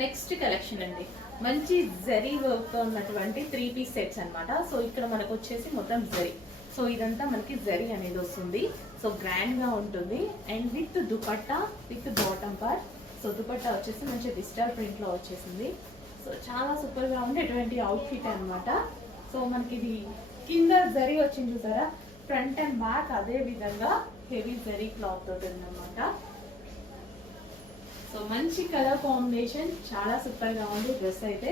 Next collection అండి, మంచి zari work తో ఉన్నటువంటి 3 పీస్ సెట్స్ అన్నమాట. సో ఇక్కడ మనకు వచ్చేసి మొత్తం జరీ, సో ఇదంతా మనకి జరీ అనేది వస్తుంది. సో గ్రాండ్ గా ఉంటుంది and with dupatta with bottom part. So dupatta వచ్చేసి మంచి డిజిటల్ ప్రింట్ లో వచ్చేసింది. సో చాలా సూపర్ గా ఉండేటువంటి అవుట్ఫిట్ అన్నమాట. సో మనకి ఇది కింద జరీ వచ్చింది చూసారా, ఫ్రంట్ అండ్ బ్యాక్ అదే విధంగా హెవీ జరీ క్లాత్ తోటి ఉందన్నమాట. సో మంచి కలర్ కాంబినేషన్, చాలా సూపర్ గా ఉంది డ్రెస్ అయితే.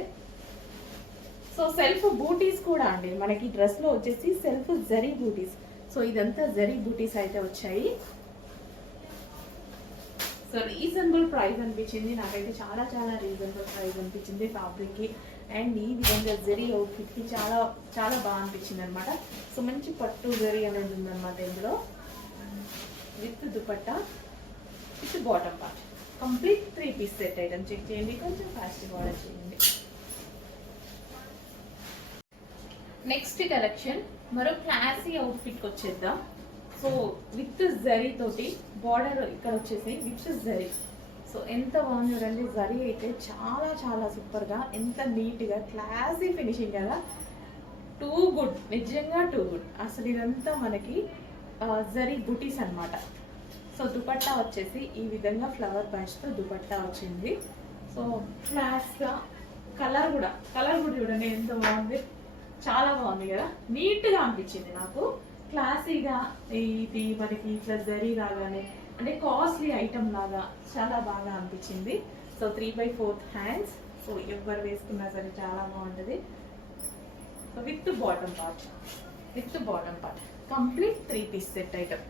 సో సెల్ఫ్ బూటీస్ కూడా అండి మనకి డ్రెస్ లో వచ్చేసి సెల్ఫ్ జరీ బూటీస్. సో ఇదంతా జరీ బూటీస్ అయితే వచ్చాయి. సో రీజనబుల్ ప్రైస్ అనిపించింది నాకైతే, చాలా చాలా రీజనబుల్ ప్రైస్ అనిపించింది ఫ్యాబ్రిక్ కి. అండ్ ఈ విధంగా జరీ అవుట్ఫిట్ కి చాలా చాలా బాగా అనిపించింది అనమాట. సో మంచి పట్టు జరీ అనేది ఉందన్నమాట ఇందులో, with dupatta with bottom part. Complete 3 piece set item. Check చేయండి, కొంచెం ఫాస్ట్గా ఆర్డర్ చేయండి. నెక్స్ట్ కలెక్షన్ మరో క్లాసీ అవుట్ఫిట్కి వచ్చేద్దాం. సో విత్ జరీ తోటి బార్డర్ ఇక్కడ వచ్చేసి విత్ జరీ. సో ఎంత బాగుంది చూడండి, జరీ అయితే చాలా చాలా సూపర్గా, ఎంత నీట్గా క్లాసీ ఫినిషింగ్ కదా, టూ గుడ్, నిజంగా టూ గుడ్. అసలు ఇదంతా మనకి జరీ బుటీస్ అన్నమాట. సో దుపట్టా వచ్చేసి ఈ విధంగా ఫ్లవర్ తో దుపట్టా వచ్చింది. సో క్లాస్గా కలర్ కూడా చూడండి ఎంత బాగుంది, చాలా బాగుంది కదా, నీట్గా అనిపించింది నాకు. క్లాసీగా ఇది మనకి ఇట్లా జరీ లాగానే అంటే కాస్ట్లీ ఐటమ్ లాగా చాలా బాగా అనిపించింది. So 3/4 hands. సో ఎవరు వేసుకున్నా సరే చాలా బాగుంటుంది. So with bottom part complete 3 piece set item.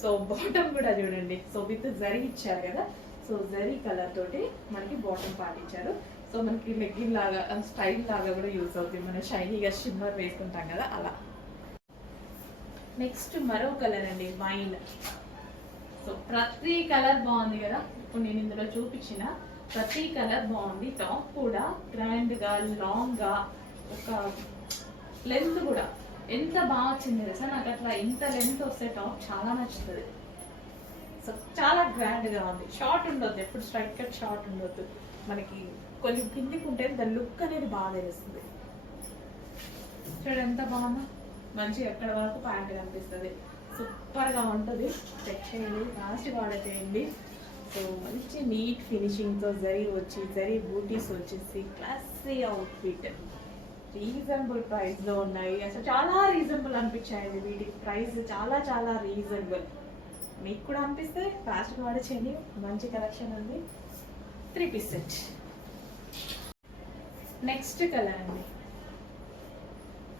So bottom కూడా చూడండి, సో విత్ జరీ ఇచ్చారు కదా, సో జరీ కలర్ తోటి మనకి బాటమ్ పార్ట్ ఇచ్చారు. సో మనకి లెగ్గిన్ లాగా స్టైల్ లాగా కూడా యూజ్ అవుతుంది, మనం షైనీగా షిమ్మర్ వేసుకుంటాం కదా అలా. నెక్స్ట్ మరో కలర్ అండి, వైన్. సో ప్రతి కలర్ బాగుంది కదా, ఇప్పుడు నేను ఇందులో చూపించిన ప్రతి కలర్ బాగుంది. టాప్ కూడా గ్రాండ్గా లాంగ్గా, ఒక లెంత్ కూడా ఎంత బాగా వచ్చింది కదా నాకు. అట్లా ఇంత లెంత్ వస్తే టాప్ చాలా నచ్చుతుంది. సో చాలా గ్రాండ్గా ఉంది. షార్ట్ ఉండొద్దు, ఎప్పుడు స్ట్రైట్ కట్ షార్ట్ ఉండొద్దు, మనకి కొంచెం కిందికి ఉంటే దాని లుక్ అనేది బాగా తెలుస్తుంది. చూడండి ఎంత బాగుందో, మంచి ఎక్కడ వరకు ప్యాంట్ కనిపిస్తుంది, సూపర్గా ఉంటుంది. చెక్ చేయండి, లాస్ట్ ఆర్డర్ చేయండి. సో మంచి నీట్ ఫినిషింగ్తో జరీ వచ్చి జరీ బూటీస్ వచ్చేసి క్లాసీ అవుట్ఫిట్. రీజనబుల్ ప్రైస్లో ఉన్నాయి, అసలు చాలా రీజనబుల్ అనిపించాయండి. వీటి ప్రైస్ చాలా చాలా రీజనబుల్. మీకు కూడా అనిపిస్తే ఫాస్ట్గా ఆర్డర్ చేయండి. మంచి కలెక్షన్ ఉంది. 3 పీస్ సెట్. నెక్స్ట్ కలర్ అండి,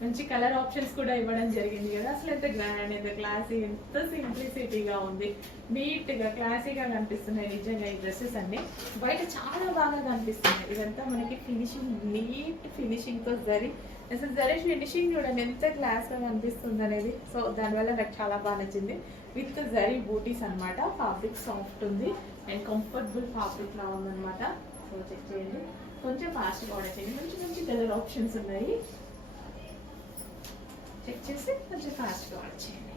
మంచి కలర్ ఆప్షన్స్ కూడా ఇవ్వడం జరిగింది కదా. అసలు ఎంత గ్రాండ్, ఎంత క్లాసీ, ఎంత సింప్లిసిటీగా ఉంది, నీట్గా క్లాసీగా కనిపిస్తున్నాయి నిజంగా ఈ డ్రెస్సెస్ అన్ని. బయట చాలా బాగా కనిపిస్తున్నాయి. ఇదంతా మనకి ఫినిషింగ్, నీట్ ఫినిషింగ్తో జరీ, అసలు జరీ ఫినిషింగ్ చూడండి ఎంత క్లాస్గా కనిపిస్తుంది అనేది. సో దానివల్ల నాకు చాలా బాగా నచ్చింది. విత్ జరీ బూటీస్ అనమాట. ఫ్యాబ్రిక్ సాఫ్ట్ ఉంది అండ్ కంఫర్టబుల్ ఫ్యాబ్రిక్ లా ఉందన్నమాట. సో చెక్ చేయండి, కొంచెం ఫాస్ట్గా ఆర్డర్ చేయండి. మంచి మంచి కలర్ ఆప్షన్స్ ఉన్నాయి, చెక్ చేసి కొంచెం ఫాస్ట్గా ఆర్డర్ చేయండి.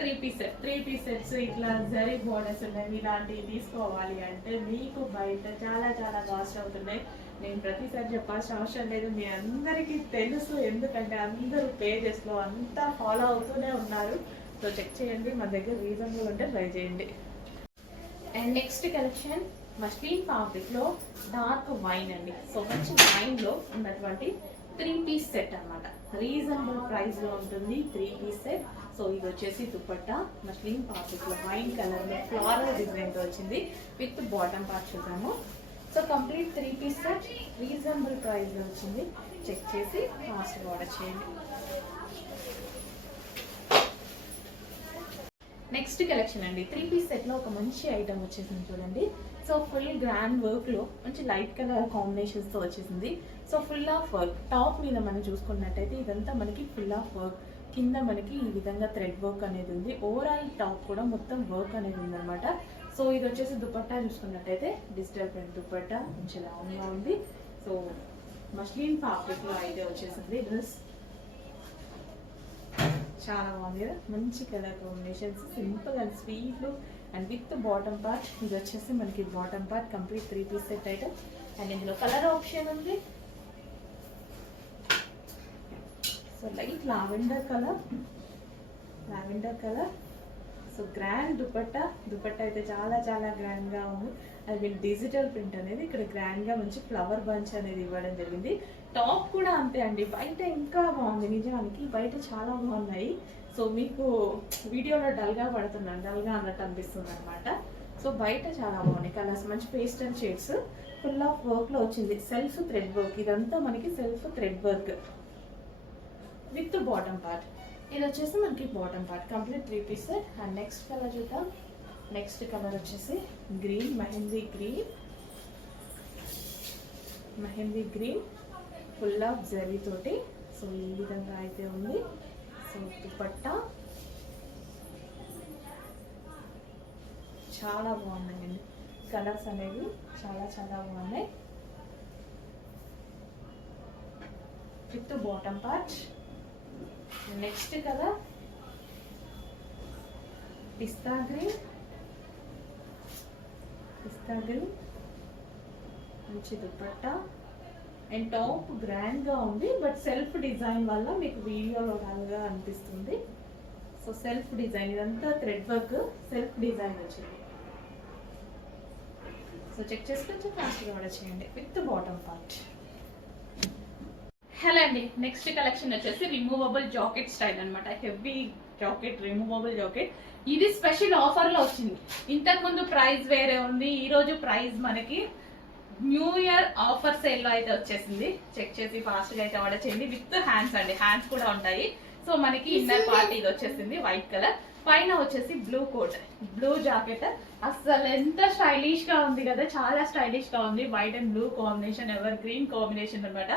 3 పీస్ సెట్స్ ఇట్లా జరీ బోర్డర్స్ ఉన్నాయి. ఇలాంటివి తీసుకోవాలి అంటే మీకు బయట చాలా చాలా కాస్ట్ అవుతున్నాయి. నేను ప్రతిసారి చెప్పాల్సిన అవసరం లేదు, మీ అందరికీ తెలుసు, ఎందుకంటే అందరూ పేజెస్లో అంతా ఫాలో అవుతూనే ఉన్నారు. సో చెక్ చేయండి, మన దగ్గర రీజనబుల్ ఉంటే ట్రై చేయండి. అండ్ నెక్స్ట్ కలెక్షన్ మస్లిన్ ఫ్యాబ్రిక్లో డార్క్ వైన్ అండి. సో మంచి వైన్లో ఉన్నటువంటి 3 పీస్ సెట్ అనమాట. రీజనబుల్ ప్రైస్లో ఉంటుంది 3 పీస్ సెట్. సో ఇది వచ్చేసి దుపట్టా మస్లిన్ ఫ్యాబ్రిక్లో వైన్ కలర్లో ఫ్లోరల్ డిజైన్తో వచ్చింది. విత్ బాటమ్ పార్ట్ చూద్దాము. So complete 3 piece set reasonable ప్రైస్లో వచ్చింది. చెక్ చేసి ఫాస్ట్గా ఆర్డర్ చేయండి. నెక్స్ట్ కలెక్షన్ అండి, 3 పీస్ సెట్లో ఒక మంచి ఐటమ్ వచ్చేసింది చూడండి. సో ఫుల్ గ్రాండ్ వర్క్లో మంచి లైట్ కలర్ కాంబినేషన్స్తో వచ్చేసింది. So full of work. Top మీద మనం చూసుకున్నట్టయితే ఇదంతా మనకి ఫుల్ ఆఫ్ వర్క్, కింద మనకి ఈ విధంగా థ్రెడ్ వర్క్ అనేది ఉంది. ఓవరాల్ టాప్ కూడా మొత్తం వర్క్ అనేది ఉందన్నమాట. సో ఇది వచ్చేసి దుపట్టా చూసుకున్నట్టయితే డిజిటల్ ప్రింట్ దుపట్టా మంచి లాంగ్గా ఉంది. సో మస్లిన్ ఫ్యాబ్రిక్లో అయితే వచ్చేసింది డ్రెస్. చాలా బాగుంది కదా, మంచి colour combinations, simple and sweet look and with bottom part. ఇది వచ్చేసి మనకి bottom part complete 3 piece set item. And ఇందులో కలర్ ఆప్షన్ ఉంది. So light lavender colour. So grand dupatta అయితే చాలా చాలా గ్రాండ్గా ఉంది. అది మీరు డిజిటల్ ప్రింట్ అనేది ఇక్కడ గ్రాండ్గా మంచి ఫ్లవర్ బంచ్ అనేది ఇవ్వడం జరిగింది. టాప్ కూడా అంతే అండి, బయట ఇంకా బాగుంది. నిజానికి బయట చాలా బాగున్నాయి. సో మీకు వీడియోలో డల్గా అన్నట్టు అనిపిస్తుంది అనమాట. సో బయట చాలా బాగున్నాయి కలర్స్, మంచి పేస్టల్ షేడ్స్, ఫుల్ ఆఫ్ వర్క్లో వచ్చింది. సెల్ఫ్ థ్రెడ్ వర్క్, ఇదంతా మనకి self thread work with bottom part. ఇది వచ్చేసి మనకి bottom part complete 3 piece set. And next colour చూద్దాం. నెక్స్ట్ కలర్ వచ్చేసి green, mehndi green full of zari తోటి. సో ఈ విధంగా అయితే ఉంది. సో దుపట్టా చాలా బాగున్నాయండి. కలర్స్ అనేవి చాలా చాలా బాగున్నాయి. With bottom part. Next colour pista green, మంచి దుపట్టా. అండ్ టాప్ గ్రాండ్గా ఉంది, బట్ సెల్ఫ్ డిజైన్ వల్ల మీకు వీడియోలో లాగా అనిపిస్తుంది. సో సెల్ఫ్ డిజైన్, ఇదంతా థ్రెడ్ వర్క్, సెల్ఫ్ డిజైన్ వచ్చింది. సో చెక్ చేసి కొంచెం ఫాస్ట్గా ఆర్డర్ చేయండి విత్ బాటమ్ పార్ట్. హలో అండి, నెక్స్ట్ కలెక్షన్ వచ్చేసి రిమూవబుల్ జాకెట్ స్టైల్ అనమాట. Heavy jacket, removable jacket. ఇది స్పెషల్ ఆఫర్లో వచ్చింది. ఇంతకుముందు ప్రైస్ వేరే ఉంది, ఈరోజు ప్రైస్ మనకి న్యూ ఇయర్ ఆఫర్ సేల్లో అయితే వచ్చేసింది. చెక్ చేసి ఫాస్ట్గా అయితే ఆర్డర్ చేయండి. విత్ హ్యాండ్స్ అండి, హ్యాండ్స్ కూడా ఉంటాయి. సో మనకి ఇన్నర్ పార్ట్ ఇది వచ్చేసింది వైట్ కలర్, పైన వచ్చేసి బ్లూ కోట్, బ్లూ జాకెట్. అసలు ఎంత స్టైలిష్ గా ఉంది కదా, చాలా స్టైలిష్ గా ఉంది. White and blue combination, evergreen combination అనమాట.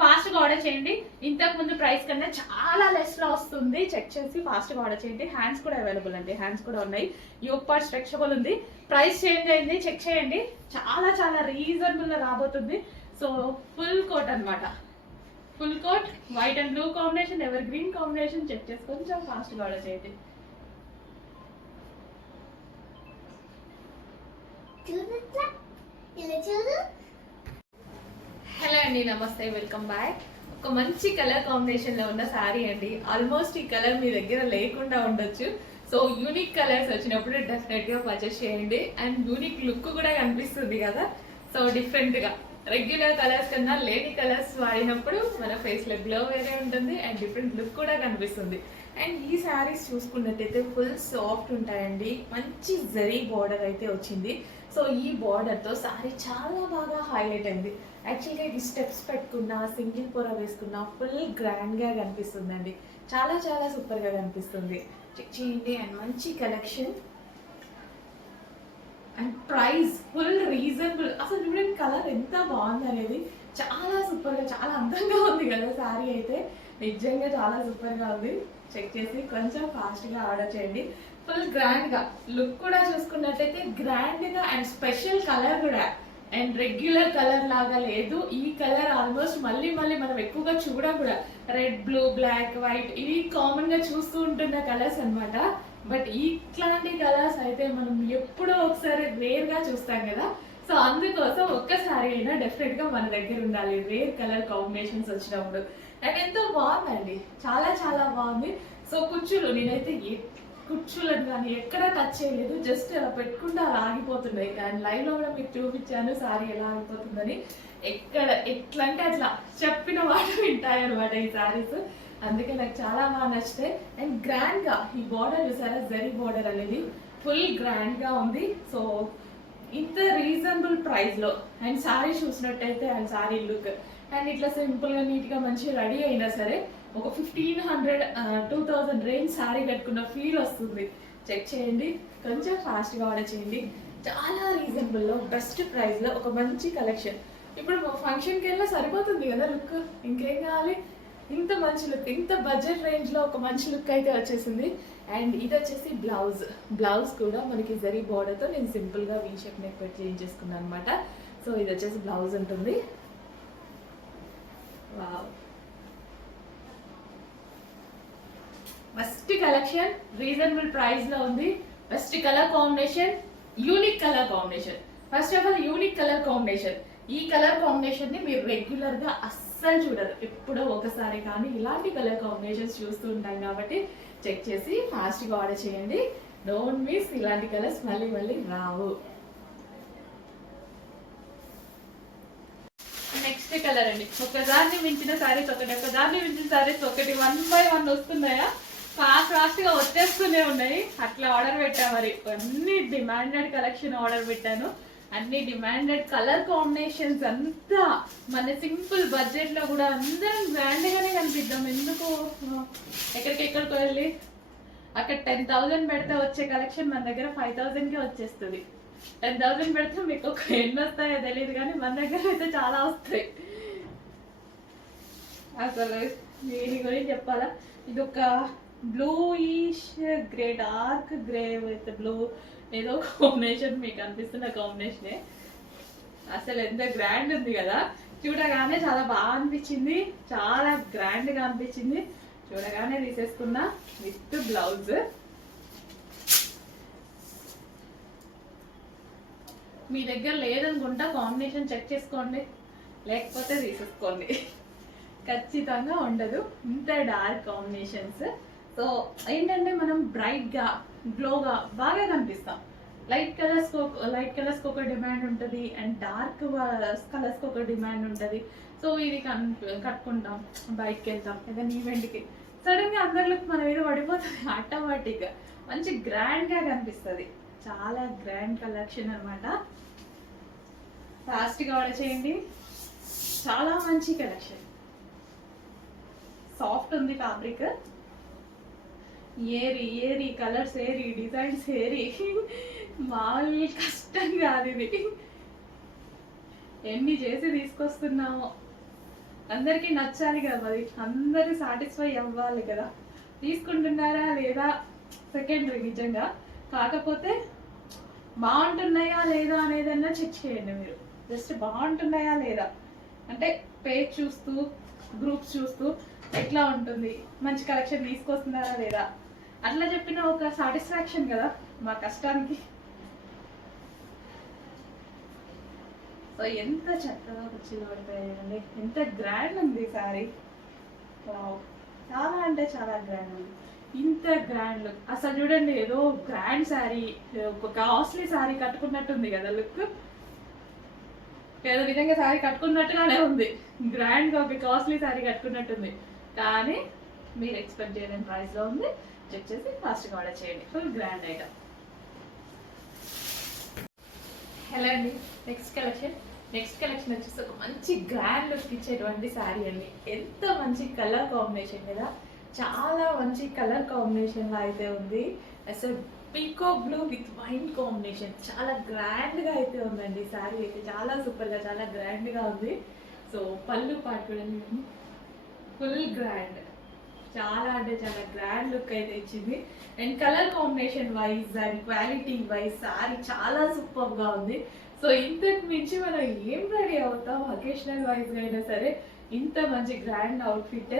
ఫాస్ట్ గా ఆర్డర్ చేయండి. ఇంతకు ముందు ప్రైస్ కన్నా చాలా లెస్ లో వస్తుంది. చెక్ చేసి ఫాస్ట్ గా ఆర్డర్ చేయండి. హ్యాండ్స్ కూడా అవైలబుల్ అండి, హ్యాండ్స్ కూడా ఉన్నాయి. యోక్ పార్ట్ స్ట్రెచబుల్ ఉంది. ప్రైస్ చేంజ్ అయింది, చెక్ చేయండి. చాలా చాలా రీజనబుల్ గా రాబోతుంది. సో ఫుల్ కోట్ అనమాట, full coat white and blue combination, evergreen combination. Check చేసి కొంచెం ఫాస్ట్ గా ఆర్డర్ చేయండి. హలో అండి, నమస్తే, వెల్కమ్ బ్యాక్. ఒక మంచి కలర్ కాంబినేషన్ లో ఉన్న శారీ అండి. ఆల్మోస్ట్ ఈ కలర్ మీ దగ్గర లేకుండా ఉండొచ్చు. సో యూనిక్ కలర్స్ వచ్చినప్పుడు డెఫినెట్ గా పర్చేస్ చేయండి. అండ్ యూనిక్ లుక్ కూడా కనిపిస్తుంది కదా. సో డిఫరెంట్ గా రెగ్యులర్ కలర్స్ కన్నా లేని కలర్స్ వాడినప్పుడు మన ఫేస్ లో గ్లో వేరే ఉంటుంది అండ్ డిఫరెంట్ లుక్ కూడా కనిపిస్తుంది. అండ్ ఈ శారీస్ చూసుకున్నట్టయితే ఫుల్ సాఫ్ట్ ఉంటాయండి. మంచి జరీ బార్డర్ అయితే వచ్చింది. సో ఈ బార్డర్తో శారీ చాలా బాగా హైలైట్ అయింది. యాక్చువల్గా ఇది స్టెప్స్ పెట్టుకున్నా, సింగిల్ పొర వేసుకున్నా ఫుల్ గ్రాండ్గా కనిపిస్తుందండి. చాలా చాలా సూపర్గా కనిపిస్తుంది. చెక్ చేయండి. అండ్ మంచి collection and price full reasonable. అసలు చూడండి కలర్ ఎంత బాగుంది అనేది. చాలా సూపర్గా, చాలా అందంగా ఉంది కదా శారీ అయితే. నిజంగా చాలా సూపర్గా ఉంది. చెక్ చేసి కొంచెం ఫాస్ట్గా ఆర్డర్ చేయండి. ఫుల్ గ్రాండ్గా లుక్ కూడా చూసుకున్నట్టయితే గ్రాండ్గా అండ్ స్పెషల్ కలర్ కూడా. అండ్ రెగ్యులర్ కలర్ లాగా లేదు ఈ కలర్. ఆల్మోస్ట్ మళ్ళీ మనం ఎక్కువగా చూడడం కూడా రెడ్, బ్లూ, బ్లాక్, వైట్ ఇవి కామన్ గా చూస్తూ ఉంటున్న కలర్స్ అనమాట. బట్ ఇట్లాంటి కలర్స్ అయితే మనం ఎప్పుడో ఒకసారి రేర్ గా చూస్తాం కదా. సో అందుకోసం ఒక్కసారి అయినా డెఫినెట్ గా మన దగ్గర ఉండాలి రేర్ కలర్ కాంబినేషన్స్ వచ్చినప్పుడు. అండ్ ఎంతో బాగుందండి, చాలా చాలా బాగుంది. సో కుచ్చులు నేనైతే కుచ్చులను కానీ ఎక్కడ టచ్ చేయలేదు, జస్ట్ అలా పెట్టుకుంటే అలా ఆగిపోతున్నాయి. అండ్ లైవ్ లో కూడా మీకు చూపించాను సారీ ఎలా ఆగిపోతుందని. ఎట్లా అంటే అట్లా చెప్పిన మాట వింటాయి అనమాట ఈ సారీస్. అందుకే నాకు చాలా బాగా నచ్చుతాయి. అండ్ గ్రాండ్ గా ఈ బార్డర్ చూసారా, జరీ బార్డర్ అనేది ఫుల్ గ్రాండ్ గా ఉంది. సో ఇంత రీజనబుల్ ప్రైస్ లో అండ్ సారీ చూసినట్టయితే అండ్ సారీ లుక్ అండ్ ఇట్లా సింపుల్ గా నీట్ గా మంచిగా రెడీ అయినా సరే ఒక 1500 2000 రేంజ్ సారీ కట్టుకున్న ఫీల్ వస్తుంది. చెక్ చేయండి, కొంచెం ఫాస్ట్గా ఆర్డర్ చేయండి. చాలా రీజనబుల్లో బెస్ట్ ప్రైస్లో ఒక మంచి కలెక్షన్. ఇప్పుడు ఫంక్షన్కి వెళ్ళినా సరిపోతుంది కదా లుక్, ఇంకేం కావాలి. ఇంత మంచి లుక్, ఇంత బడ్జెట్ రేంజ్లో ఒక మంచి లుక్ అయితే వచ్చేసింది. అండ్ ఇది వచ్చేసి బ్లౌజ్ కూడా మనకి జరీ బార్డర్తో నేను సింపుల్గా వీ షేప్ నెక్ పెట్టి చేంజ్ చేసుకున్నాను అనమాట. సో ఇది వచ్చేసి బ్లౌజ్ ఉంటుంది. Wow, first collection reasonable price లో ఉంది. Best colour combination, unique colour combination. First of all unique colour combination. ఈ కలర్ కాంబినేషన్ ని మీరు రెగ్యులర్ గా అస్సలు చూడరు, ఎప్పుడో ఒకసారి కానీ ఇలాంటి కలర్ కాంబినేషన్స్ చూస్తూ ఉంటాం కాబట్టి చెక్ చేసి ఫాస్ట్గా ఆర్డర్ చేయండి. డోంట్ మిస్, ఇలాంటి కలర్స్ మళ్ళీ మళ్ళీ రావు. నెక్స్ట్ కలర్ అండి, ఒకదాన్ని మించిన సారీస్ ఒకటి, ఒకదాన్ని మించిన సారీస్ ఒకటి, 1 by 1 వస్తున్నాయా, ఫాస్ట్ గా వచ్చేస్తూనే ఉన్నాయి. అట్లా ఆర్డర్ పెట్టా, మరి అన్ని డిమాండెడ్ కలెక్షన్ ఆర్డర్ పెట్టాను. అన్ని డిమాండెడ్ కలర్ కాంబినేషన్స్, అంతా మన సింపుల్ బడ్జెట్ లో కూడా అందరం గ్రాండ్ గానే కనిపిద్దాం. ఎందుకు ఎక్కడికెక్కడికి వెళ్ళి అక్కడ 10,000 పెడితే వచ్చే కలెక్షన్ మన దగ్గర 5,000కే వచ్చేస్తుంది. 10,000 పెడితే మీకు ఒక ఎన్ని వస్తాయో తెలియదు, కానీ మన దగ్గర అయితే చాలా వస్తాయి. అసలు దీని గురించి చెప్పాలా, ఇది ఒక bluish grey, dark grey with blue ఏదో కాంబినేషన్, మీకు అనిపిస్తున్న కాంబినేషనే. అసలు ఎంత గ్రాండ్ ఉంది కదా, చూడగానే చాలా బాగా అనిపించింది, చాలా గ్రాండ్ గా అనిపించింది. చూడగానే తీసేసుకున్నా విత్ బ్లౌజ్. మీ దగ్గర లేదనుకుంటా కాంబినేషన్ చెక్ చేసుకోండి, లేకపోతే తీసేసుకోండి. ఖచ్చితంగా ఉండదు ఇంత డార్క్ కాంబినేషన్స్. సో ఏంటంటే మనం బ్రైట్గా గ్లోగా బాగా కనిపిస్తాం. లైట్ కలర్స్కి ఒక డిమాండ్ ఉంటుంది, అండ్ డార్క్ కలర్స్కి ఒక డిమాండ్ ఉంటుంది. సో ఇది కట్టుకుంటాం, బయటకి వెళ్తాం ఏదైనా ఈవెంట్కి, సడన్గా అందరిలోకి మన మీద పడిపోతుంది ఆటోమేటిక్గా, మంచి గ్రాండ్గా కనిపిస్తుంది. చాలా గ్రాండ్ కలెక్షన్ అనమాట. ఫాస్ట్గా ఆర్డర్ చేయండి, చాలా మంచి కలెక్షన్. సాఫ్ట్ ఉంది ఫ్యాబ్రిక్, ఏరి కలర్స్ ఏరి, డిజైన్స్ ఏరి, మామూలు కష్టం కాదు ఇది. ఎన్ని చేసి తీసుకొస్తున్నామో, అందరికీ నచ్చాలి కదా, మరి అందరూ సాటిస్ఫై అవ్వాలి కదా. తీసుకుంటున్నారా లేదా సెకండరీ నిజంగా, కాకపోతే బాగుంటున్నాయా లేదా అనేదన్నా చెక్ చేయండి మీరు. జస్ట్ బాగుంటున్నాయా లేదా అంటే పేజ్ చూస్తూ, గ్రూప్స్ చూస్తూ ఎట్లా ఉంటుంది, మంచి కలెక్షన్ తీసుకొస్తున్నారా లేదా, అట్లా చెప్పిన ఒక సాటిస్ఫాక్షన్ కదా మా కష్టానికి. సో ఎంత చక్కగా కుర్చీలో పడిపోయాయండి, ఎంత గ్రాండ్ ఉంది సారీ. చాలా అంటే చాలా గ్రాండ్ ఉంది. ఇంత గ్రాండ్ లుక్ అసలు చూడండి, ఏదో గ్రాండ్ శారీ, ఒక కాస్ట్లీ శారీ కట్టుకున్నట్టుంది కదా లుక్. ఏదో విధంగా శారీ కట్టుకున్నట్టుగానే ఉంది, గ్రాండ్గా ఒక కాస్ట్లీ శారీ కట్టుకున్నట్టుంది. కానీ మీరు ఎక్స్పెక్ట్ చేయలేని ప్రైస్లో ఉంది. చెక్ చేసి ఫాస్ట్గా ఆర్డర్ చేయండి, ఫుల్ గ్రాండ్ ఐటమ్. హలో అండి, నెక్స్ట్ కలెక్షన్ వచ్చేసి ఒక మంచి గ్రాండ్ లుక్ ఇచ్చేటువంటి శారీ అండి. ఎంత మంచి కలర్ కాంబినేషన్ కదా, చాలా మంచి కలర్ కాంబినేషన్ అయితే ఉంది. అసలు పీకో బ్లూ విత్ వైన్ కాంబినేషన్, చాలా గ్రాండ్గా అయితే ఉందండి శారీ అయితే, చాలా సూపర్గా, చాలా గ్రాండ్గా ఉంది. సో పళ్ళు పాటు చూడండి, ఫుల్ గ్రాండ్, చాలా అంటే చాలా గ్రాండ్ లుక్ అయితే ఇచ్చింది. And colour combination wise and quality wise sari చాలా సూపర్గా ఉంది. సో ఇంతకు మించి మనం ఏం రెడీ అవుతాం అకేషనల్ వైజ్గా అయినా సరే, ఇంత మంచి గ్రాండ్ అవుట్ఫిట్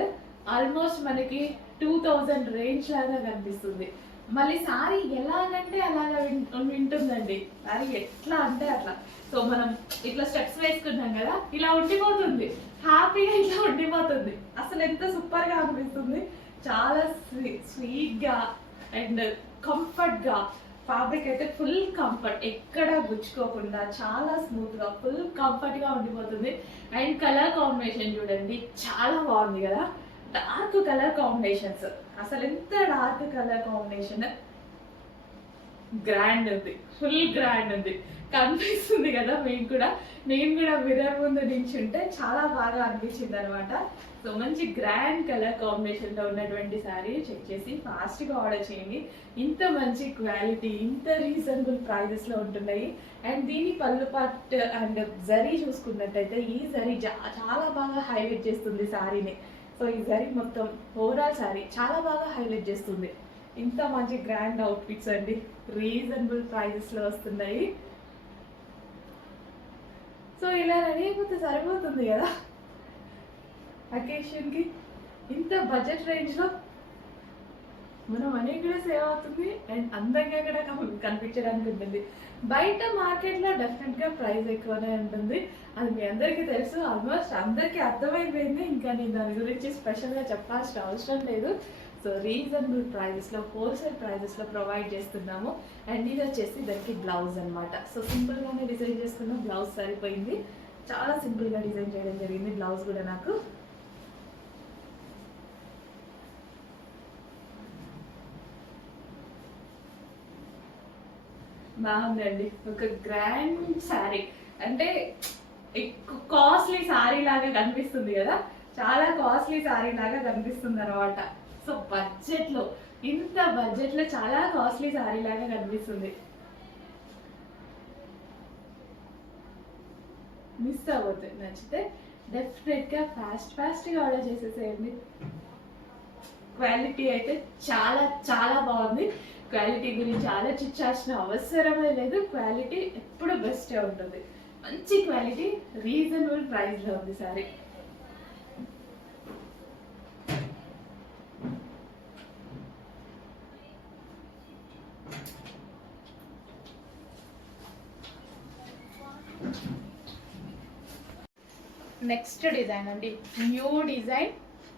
ఆల్మోస్ట్ మనకి 2000 రేంజ్ లాగా కనిపిస్తుంది. మళ్ళీ సారీ ఎలాగంటే అలాగా వింటుందండి, సారీ ఎట్లా అంటే అట్లా. సో మనం ఇట్లా స్టెప్స్ వేసుకున్నాం కదా, ఇలా ఉండిపోతుంది, హ్యాపీగా ఇట్లా ఉండిపోతుంది. అసలు ఎంత సూపర్గా అనిపిస్తుంది, చాలా స్వీట్గా అండ్ కంఫర్ట్గా. ఫ్యాబ్రిక్ అయితే ఫుల్ కంఫర్ట్, ఎక్కడ గుచ్చుకోకుండా చాలా స్మూత్గా ఫుల్ కంఫర్ట్గా ఉండిపోతుంది. అండ్ కలర్ కాంబినేషన్ చూడండి, చాలా బాగుంది కదా, డార్క్ కలర్ కాంబినేషన్స్. అసలు ఎంత డార్క్ కలర్ కాంబినేషన్, గ్రాండ్ ఉంది, ఫుల్ గ్రాండ్ ఉంది. కనిపిస్తుంది కదా మీకు కూడా, నేను కూడా మిర్రర్ ముందు నించుంటే చాలా బాగా అనిపించింది అనమాట. సో మంచి గ్రాండ్ కలర్ కాంబినేషన్లో ఉన్నటువంటి శారీ చెక్ చేసి ఫాస్ట్గా ఆర్డర్ చేయండి. ఇంత మంచి క్వాలిటీ, ఇంత రీజనబుల్ ప్రైజెస్లో ఉంటున్నాయి. అండ్ దీని పళ్ళు పార్ట్ అండ్ జరీ చూసుకున్నట్టయితే, ఈ జరీ చాలా బాగా హైలైట్ చేస్తుంది శారీని. సో ఈ జరీ మొత్తం ఓవరాల్ శారీ చాలా బాగా హైలైట్ చేస్తుంది. ఇంత మంచి గ్రాండ్ అవుట్ఫిట్స్ అండి, రీజనబుల్ ప్రైజెస్లో వస్తున్నాయి. సో ఇలా రెడీ అయిపోతే సరిపోతుంది కదా అకేషన్కి. ఇంత బడ్జెట్ రేంజ్లో మన మనీ కూడా సేవ్ అవుతుంది అండ్ అందంగా కూడా కనిపించడానికి ఉంటుంది. బయట మార్కెట్లో డెఫినెట్గా ప్రైస్ ఎక్కువనే ఉంటుంది, అది మీ అందరికీ తెలుసు, ఆల్మోస్ట్ అందరికీ అర్థమైపోయింది. ఇంకా నేను దాని గురించి స్పెషల్గా చెప్పాల్సిన అవసరం లేదు. సో రీజనబుల్ ప్రైజెస్లో, హోల్సేల్ ప్రైజెస్లో ప్రొవైడ్ చేస్తున్నాము. అండ్ ఇది వచ్చేసి దానికి బ్లౌజ్ అనమాట. సో సింపుల్గానే డిజైన్ చేసుకున్న బ్లౌజ్ సరిపోయింది, చాలా సింపుల్గా డిజైన్ చేయడం జరిగింది. బ్లౌజ్ కూడా నాకు బాగుందండి. ఒక గ్రాండ్ శారీ, అంటే కాస్ట్లీ శారీ లాగా కనిపిస్తుంది కదా, చాలా కాస్ట్లీ శారీ లాగా కనిపిస్తుంది అనమాట. సో బడ్జెట్లో, ఇంత బడ్జెట్లో చాలా కాస్ట్లీ శారీ లాగా కనిపిస్తుంది. మిస్ అవ్వద్దు, నచ్చితే డెఫినెట్గా ఫాస్ట్గా ఆర్డర్ చేసేసేయండి. క్వాలిటీ అయితే చాలా చాలా బాగుంది. క్వాలిటీ గురించి ఆలోచించాల్సిన అవసరమే లేదు. క్వాలిటీ ఎప్పుడు బెస్టే ఉంటుంది. మంచి క్వాలిటీ, రీజనబుల్ ప్రైస్లో ఉంది సారీ. నెక్స్ట్ డిజైన్ అండి, న్యూ డిజైన్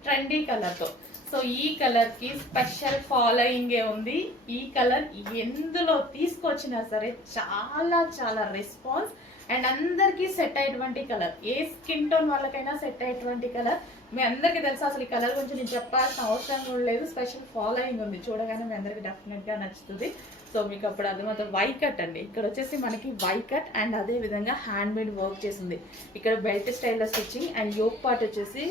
ట్రెండీ కలర్తో. సో ఈ కలర్కి స్పెషల్ ఫాలోయింగే ఉంది. ఈ కలర్ ఎందులో తీసుకొచ్చినా సరే చాలా చాలా రెస్పాన్స్ అండ్ అందరికీ సెట్ అయ్యేటువంటి కలర్, ఏ స్కిన్ టోన్ వాళ్ళకైనా సెట్ అయ్యేటువంటి కలర్. మీ అందరికీ తెలుసు, అసలు ఈ కలర్ గురించి నేను చెప్పాల్సిన అవసరం కూడా లేదు. స్పెషల్ ఫాలోయింగ్ ఉంది, చూడగానే మీ అందరికీ డెఫినెట్గా నచ్చుతుంది. సో మీకు అప్పుడు అర్థమవుతుంది. వై కట్ అండి, ఇక్కడ వచ్చేసి మనకి వై కట్ అండ్ అదే విధంగా హ్యాండ్ మేడ్ వర్క్ చేసింది. ఇక్కడ బెల్ట్ స్టైల్లో స్టిచ్చింగ్ అండ్ యోక్ పార్ట్ వచ్చేసి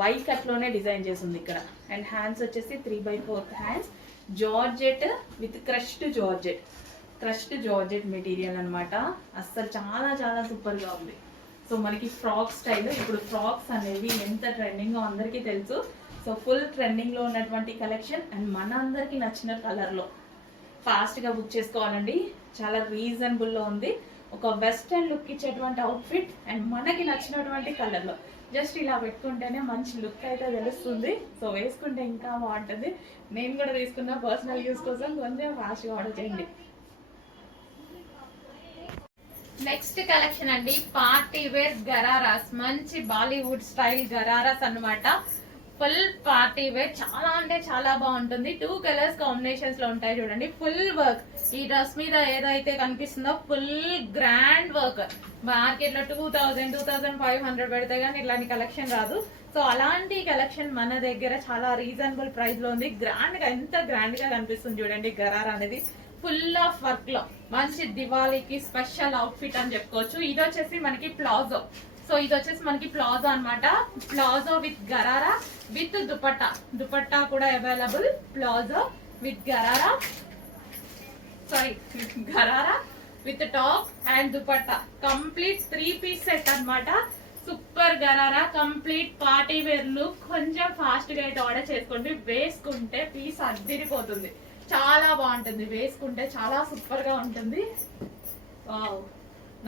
వై కట్లోనే డిజైన్ చేసింది ఇక్కడ. అండ్ హ్యాండ్స్ వచ్చేసి 3/4 hands, georgette with crushed georgette material అనమాట. అస్సలు చాలా చాలా సూపర్గా ఉంది. సో మనకి ఫ్రాక్ స్టైల్, ఇప్పుడు ఫ్రాక్స్ అనేవి ఎంత ట్రెండింగో అందరికీ తెలుసు. సో ఫుల్ ట్రెండింగ్లో ఉన్నటువంటి కలెక్షన్ అండ్ మన అందరికీ నచ్చిన కలర్లో ఫాస్ట్గా బుక్ చేసుకోవాలండి. చాలా రీజనబుల్లో ఉంది. ఒక వెస్టర్న్ లుక్ ఇచ్చేటువంటి అవుట్ఫిట్ అండ్ మనకి నచ్చినటువంటి కలర్లో. జస్ట్ ఇలా పెట్టుకుంటేనే మంచి లుక్ అయితే తెలుస్తుంది. సో వేసుకుంటే ఇంకా బాగుంటుంది. నేను కూడా తీసుకున్న పర్సనల్ యూస్ కోసం, కొంచెం ఫాస్ట్గా ఆర్డర్ చేయండి. నెక్స్ట్ కలెక్షన్ అండి, పార్టీ వేర్ గరారాస్. మంచి బాలీవుడ్ స్టైల్ గరారాస్ అన్నమాట. ఫుల్ పార్టీ వేర్, చాలా అంటే చాలా బాగుంటుంది. 2 కలర్స్ కాంబినేషన్స్ లో ఉంటాయి చూడండి. ఫుల్ వర్క్, ఈ డ్రెస్ మీద ఏదైతే కనిపిస్తుందో ఫుల్ గ్రాండ్ వర్క్. మార్కెట్ లో 2000-2500 పెడితే కానీ ఇలాంటి కలెక్షన్ రాదు. సో అలాంటి కలెక్షన్ మన దగ్గర చాలా రీజనబుల్ ప్రైస్ లో ఉంది. గ్రాండ్ గా, ఎంత గ్రాండ్ గా కనిపిస్తుంది చూడండి. గరారా అనేది ఫుల్ ఆఫ్ వర్క్ లో మంచి దివాళీకి స్పెషల్ అవుట్ఫిట్ అని చెప్పుకోవచ్చు. ఇది వచ్చేసి మనకి ప్లాజో. సో ఇది వచ్చేసి మనకి ప్లాజో అనమాట. Palazzo with gharara with dupatta కూడా available. Palazzo with gharara, gharara with top and dupatta, complete 3 piece set అనమాట. Super gharara, complete party wear look. కొంచెం ఫాస్ట్ గా అయితే ఆర్డర్ చేసుకోండి. వేసుకుంటే పీస్ అద్దిరిపోతుంది, చాలా బాగుంటుంది. వేసుకుంటే చాలా సూపర్ గా ఉంటుంది.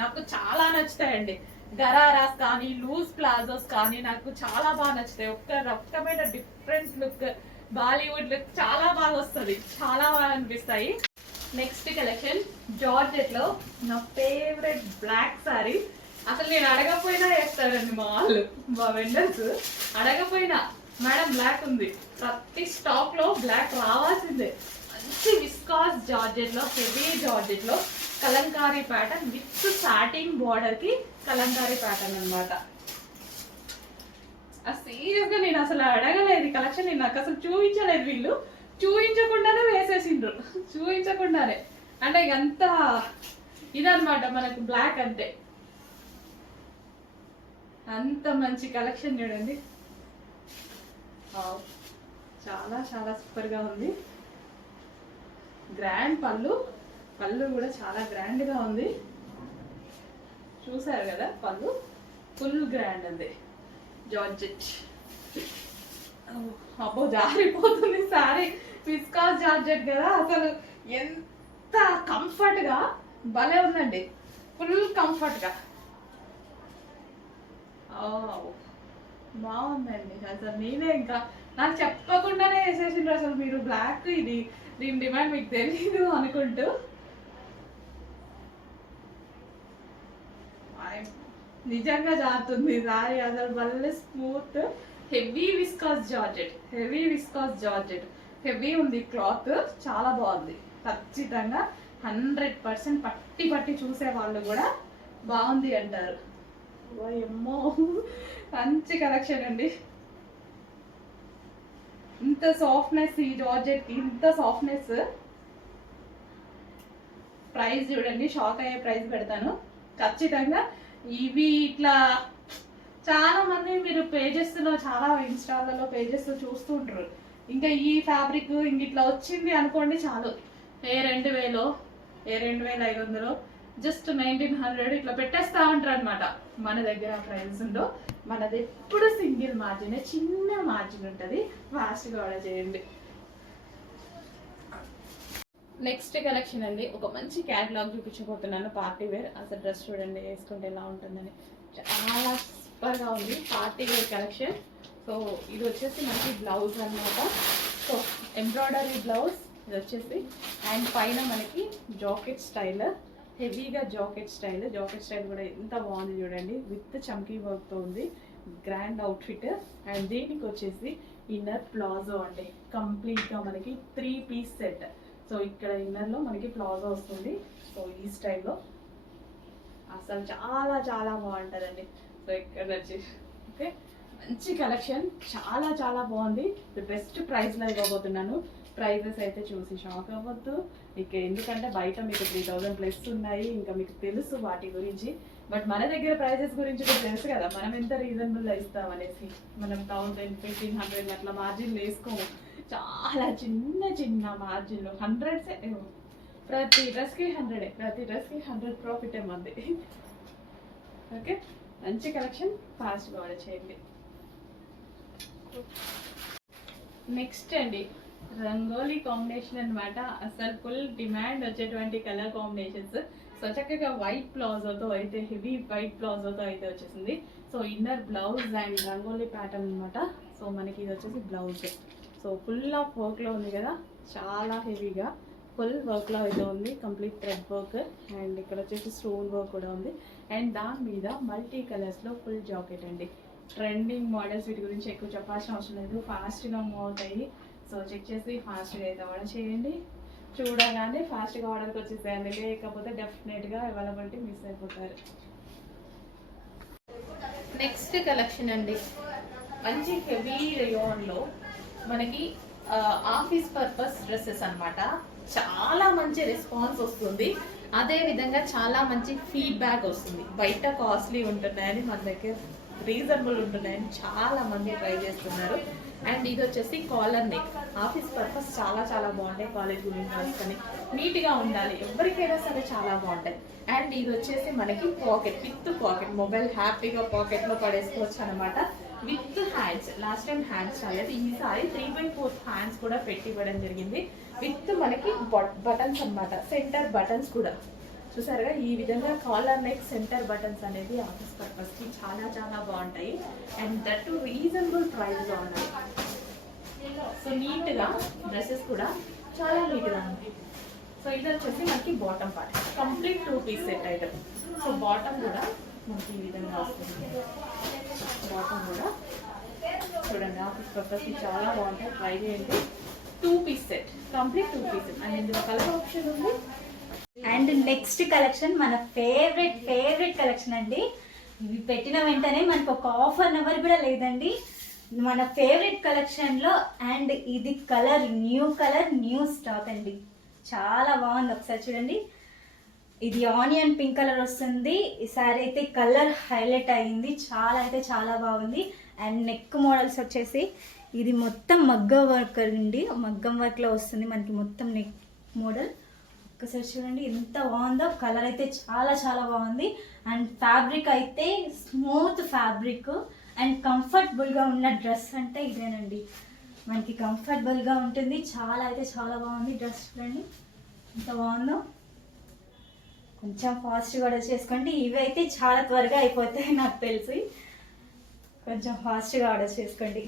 నాకు చాలా నచ్చుతాయండి గరారాస్ కానీ లూజ్ ప్లాజోస్ కానీ, నాకు చాలా బాగా నచ్చుతాయి. ఒక్క రకమైన డిఫరెంట్ లుక్, బాలీవుడ్ లుక్ చాలా బాగా వస్తుంది, చాలా బాగా అనిపిస్తాయి. నెక్స్ట్ కలెక్షన్ జార్జెట్ లో నా ఫేవరెట్ బ్లాక్ సారీ. అసలు నేను అడగపోయినా వేస్తారండి మా వాళ్ళు, మా వెండర్స్. అడగపోయినా మేడం బ్లాక్ ఉంది, ప్రతి స్టాక్ లో బ్లాక్ రావాల్సిందే. మంచి విస్కాస్ జార్జెట్ లో, హెవీ జార్జెట్ లో Kalamkari pattern with satin border కి కలంకారీ ప్యాటర్న్ అనమాట. సీరియస్ గా నేను అసలు అడగలేదు ఈ కలెక్షన్, నేను నాకు అసలు చూపించలేదు. వీళ్ళు చూపించకుండానే వేసేసిండ్రు, చూపించకుండానే. అంటే ఇకంతా ఇదనమాట మనకు బ్లాక్ అంటే. అంత మంచి కలెక్షన్ చూడండి, చాలా చాలా సూపర్ గా ఉంది. గ్రాండ్ పళ్ళు కూడా చాలా గ్రాండ్ గా ఉంది. చూసారు కదా, పళ్ళు ఫుల్ గ్రాండ్ ఉంది. జార్జెట్, అబ్బో జారిపోతుంది సారీ. విస్కాస్ జార్జెట్ కదా, అసలు ఎంత కంఫర్ట్ గా భలే ఉందండి, ఫుల్ కంఫర్ట్ గా. బాగుందండి అసలు. నేనే ఇంకా నాకు చెప్పకుండానే వేసేసిండ్రు అసలు మీరు బ్లాక్, ఇది దీని డిమాండ్ మీకు తెలీదు అనుకుంటూ. నిజంగా జారుతుంది సారీ, అసలు భలే smooth. Heavy viscous georgette, heavy viscous georgette, heavy ఉంది క్లాత్, చాలా బాగుంది. ఖచ్చితంగా 100% పట్టి పట్టి చూసే వాళ్ళు కూడా బాగుంది అంటారు. ఏమో మంచి కలెక్షన్ అండి. ఇంత సాఫ్ట్నెస్ ఈ జార్జెట్, ఇంత సాఫ్ట్నెస్. ప్రైస్ చూడండి, షాక్ అయ్యే ప్రైస్ పెడతాను ఖచ్చితంగా. ఇవి ఇట్లా చాలా మంది మీరు పేజెస్లో, చాలా ఇన్స్టాలలో పేజెస్ చూస్తుంటారు. ఇంకా ఈ ఫ్యాబ్రిక్ ఇంక ఇట్లా వచ్చింది అనుకోండి చాలు, ఏ 2000 ఏ 2500 జస్ట్ 1900 ఇట్లా పెట్టేస్తా ఉంటారు అనమాట. మన దగ్గర ప్రైస్ ఉండో, మనది ఎప్పుడు సింగిల్ మార్జిన్, చిన్న మార్జిన్ ఉంటుంది. ఫాస్ట్గా ఆర్డర్ చేయండి. నెక్స్ట్ కలెక్షన్ అండి, ఒక మంచి క్యాటలాగ్ చూపించబోతున్నాను. Party wear. అసలు డ్రెస్ చూడండి వేసుకుంటే ఎలా ఉంటుందని, చాలా సూపర్గా ఉంది పార్టీ వేర్ కలెక్షన్. సో ఇది వచ్చేసి మనకి బ్లౌజ్ అనమాట. సో ఎంబ్రాయిడరీ బ్లౌజ్ ఇది వచ్చేసి, అండ్ పైన మనకి జాకెట్ స్టైల్, హెవీగా జాకెట్ స్టైల్. జాకెట్ స్టైల్ కూడా ఎంత బాగుంది చూడండి, విత్ చమ్కీ వర్క్తో ఉంది. Grand outfit. అండ్ దీనికి వచ్చేసి ఇన్నర్ ప్లాజో అండి, కంప్లీట్గా మనకి 3 పీస్ సెట్. సో ఇక్కడ ఇన్నర్లో మనకి ప్లాజో వస్తుంది. సో ఈ స్టైల్లో అసలు చాలా చాలా బాగుంటుందండి. సో ఇక్కడ వచ్చేసి ఓకే, మంచి కలెక్షన్, చాలా చాలా బాగుంది. బెస్ట్ ప్రైస్లో ఇవ్వబోతున్నాను. ప్రైజెస్ అయితే చూసి షాక్ అవ్వద్దు ఇక, ఎందుకంటే బయట మీకు 3000 ప్లస్ ఉన్నాయి, ఇంకా మీకు తెలుసు వాటి గురించి. బట్ మన దగ్గర ప్రైజెస్ గురించి కూడా తెలుసు కదా, మనం ఎంత రీజనబుల్గా ఇస్తాం అనేసి. మనం 1000, 1500 అట్లా మార్జిన్లు వేసుకోము, చాలా చిన్న చిన్న మార్జిన్లు. 100 ప్రతి డ్రెస్కి 100, ప్రతి డ్రెస్కి 100 ప్రాఫిట్ ఏమంది. ఓకే, మంచి కలెక్షన్, ఫాస్ట్గా ఆర్డర్ చేయండి. నెక్స్ట్ అండి, రంగోలీ కాంబినేషన్ అనమాట. అసలు ఫుల్ డిమాండ్ వచ్చేటువంటి కలర్ కాంబినేషన్స్. సో చక్కగా వైట్ ప్లాజోతో అయితే, హెవీ వైట్ ప్లాజోతో అయితే వచ్చేసింది. So inner blouse and rangoli pattern అనమాట. సో మనకి ఇది వచ్చేసి బ్లౌజ్. సో ఫుల్ ఆఫ్ వర్క్లో ఉంది కదా, చాలా హెవీగా ఫుల్ వర్క్లో అయితే ఉంది. కంప్లీట్ థ్రెడ్ వర్క్, అండ్ ఇక్కడ వచ్చేసి స్టోన్ వర్క్ కూడా ఉంది. అండ్ దాని మీద మల్టీ కలర్స్లో ఫుల్ జాకెట్ అండి. ట్రెండింగ్ మోడల్స్, వీటి గురించి ఎక్కువ చెప్పాల్సిన అవసరం లేదు, ఫాస్ట్గా మూవ్ అవుతాయి. సో చెక్ చేసి ఫాస్ట్గా అయితే ఆర్డర్ చేయండి. చూడగానే ఫాస్ట్గా ఆర్డర్కి వచ్చేసేయండి, లేకపోతే డెఫినెట్గా అవైలబిలిటీ మిస్ అయిపోతారు. నెక్స్ట్ కలెక్షన్ అండి, మంచి హెవీ రేయాన్లో మనకి ఆఫీస్ పర్పస్ డ్రెస్సెస్ అనమాట. చాలా మంచి రెస్పాన్స్ వస్తుంది, అదే విధంగా చాలా మంచి ఫీడ్బ్యాక్ వస్తుంది. బయట కాస్ట్లీ ఉంటున్నాయని మన దగ్గర రీజనబుల్ ఉంటున్నాయని చాలా మంది ట్రై చేస్తున్నారు. అండ్ ఇది వచ్చేసి కాలర్ నెక్, ఆఫీస్ పర్పస్ చాలా చాలా బాగుంటాయి. కాలేజ్ యూనిఫామ్స్ కానీ నీట్గా ఉండాలి, ఎవరికైనా సరే చాలా బాగుంటాయి. అండ్ ఇది వచ్చేసి మనకి పాకెట్, విత్ పాకెట్, మొబైల్ హ్యాపీగా పాకెట్లో పడేసుకోవచ్చు అనమాట. With hands, last time hands రాలేదు, ఈసారి 3/4 హ్యాండ్స్ కూడా పెట్టి ఇవ్వడం జరిగింది. విత్ మనకి బటన్స్ అనమాట, సెంటర్ బటన్స్ కూడా చూసారుగా. ఈ విధంగా కాలర్ నెక్ సెంటర్ బటన్స్ అనేది ఆఫీస్ పర్పస్కి చాలా చాలా బాగుంటాయి. అండ్ దట్ టు రీజనబుల్ ప్రైస్లో ఉన్నాయి. సో నీట్గా డ్రెస్సెస్ కూడా చాలా నీట్గా ఉన్నాయి. సో ఇది వచ్చేసి మనకి bottom part, complete 2 piece set item. So bottom కూడా మనకి ఈ విధంగా వస్తుంది. బాటమ్ కూడా చూడండి, ఆఫీస్ పర్పస్కి చాలా బాగుంటాయి, ట్రై చేయండి. 2 piece set, complete 2 piece. And ఇందులో కలర్ ఆప్షన్ ఉంది. అండ్ నెక్స్ట్ కలెక్షన్ మన ఫేవరెట్ కలెక్షన్ అండి. ఇవి పెట్టిన వెంటనే మనకు ఒక ½ అవర్ కూడా లేదండి, మన ఫేవరెట్ కలెక్షన్లో. అండ్ ఇది కలర్ న్యూ స్టాక్ అండి, చాలా బాగుంది. ఒకసారి చూడండి, ఇది ఆనియన్ పింక్ కలర్ వస్తుంది. ఈసారి అయితే కలర్ హైలైట్ అయ్యింది, చాలా అయితే చాలా బాగుంది. అండ్ నెక్ మోడల్స్ వచ్చేసి ఇది మొత్తం మగ్గం వర్క్ అండి, మగ్గం వర్క్లో వస్తుంది మనకి మొత్తం నెక్ మోడల్. ఒకసారి చూడండి ఎంత బాగుందో, కలర్ అయితే చాలా చాలా బాగుంది. అండ్ ఫ్యాబ్రిక్ అయితే స్మూత్ ఫ్యాబ్రిక్, అండ్ కంఫర్టబుల్గా ఉన్న డ్రెస్ అంటే ఇదేనండి. మనకి కంఫర్టబుల్గా ఉంటుంది, చాలా అయితే చాలా బాగుంది. డ్రెస్ చూడండి ఎంత బాగుందో. కొంచెం ఫాస్ట్గా ఆర్డర్ చేసుకోండి, ఇవి అయితే చాలా త్వరగా అయిపోతాయి నాకు తెలిసి. కొంచెం ఫాస్ట్గా ఆర్డర్ చేసుకోండి.